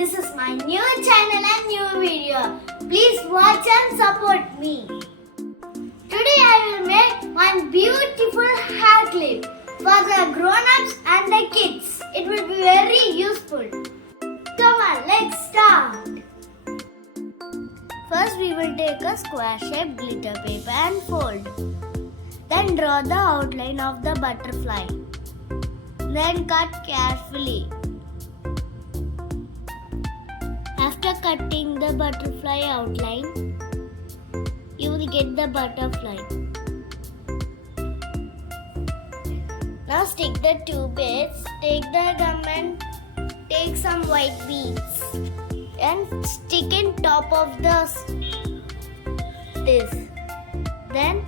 this is my new channel and new video. Please watch and support me. Today I will make one beautiful hair clip for the grown-ups and the kids. It will be very useful. Come on, let's start. First we will take a square shaped glitter paper and fold. Then draw the outline of the butterfly. Then cut carefully. After cutting the butterfly outline, you will get the butterfly. Now stick the two bits, take the gum and take some white beads and stick in top of this. Then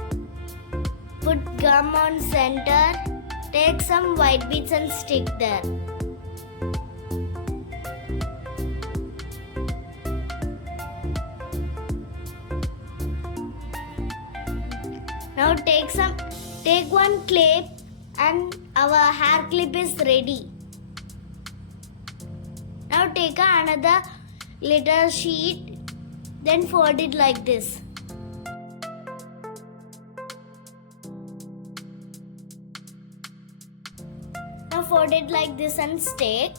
put gum on center, take some white beads and stick there. Now take one clip and our hair clip is ready. Now take another little sheet, then fold it like this. Now fold it like this and stick.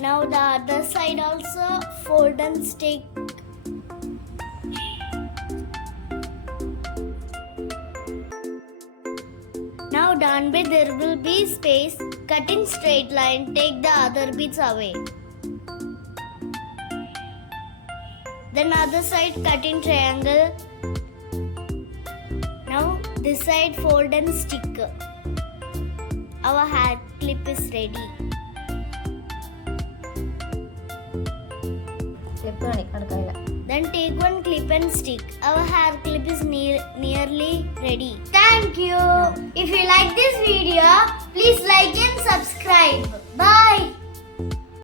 Now the other side also fold and stick. Now down bead there will be space. Cut in straight line. Take the other beads away. Then other side cut in triangle. Now this side fold and stick. Our hair clip is ready. Then take one clip and stick. Our hair clip is nearly ready. Thank you. If you like this video, please like and subscribe. Bye.